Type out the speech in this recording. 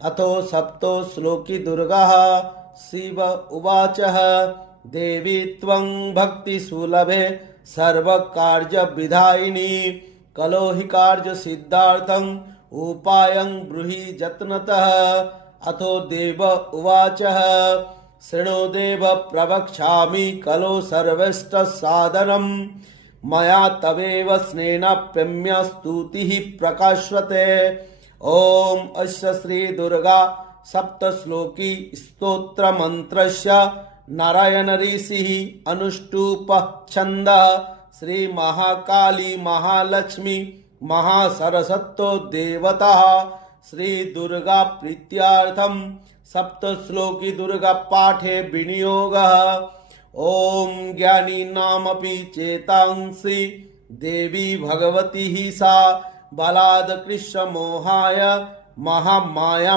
अथो सप्तो श्लोकी दुर्गः शिव उवाचः देवी त्वं भक्तिसुलभे सर्वकार्यविधायिनी कलो हि कार्यसिद्धार्थं उपायं ब्रूहि यत्नतः। अथो देव उवाचः शृणु देव प्रवक्ष्यामि कलो सर्वेष्टसाधनं मया तवेव स्नेन प्रेम्य स्तुतिः प्रकाश्यते। ओम अस्य श्री दुर्गा सप्तश्लोकी स्तोत्र मंत्रस्य नारायण ऋषिः अनुष्टुप छन्दः श्री महाकाली महालक्ष्मी महासरस्वती देवता श्री दुर्गा प्रीत्यार्थं सप्तश्लोकी दुर्गा पाठे विनियोगः। ओम ज्ञानिनामपि चेतांसि देवी भगवती सा बलाद कृष्ण मोहाय महामाया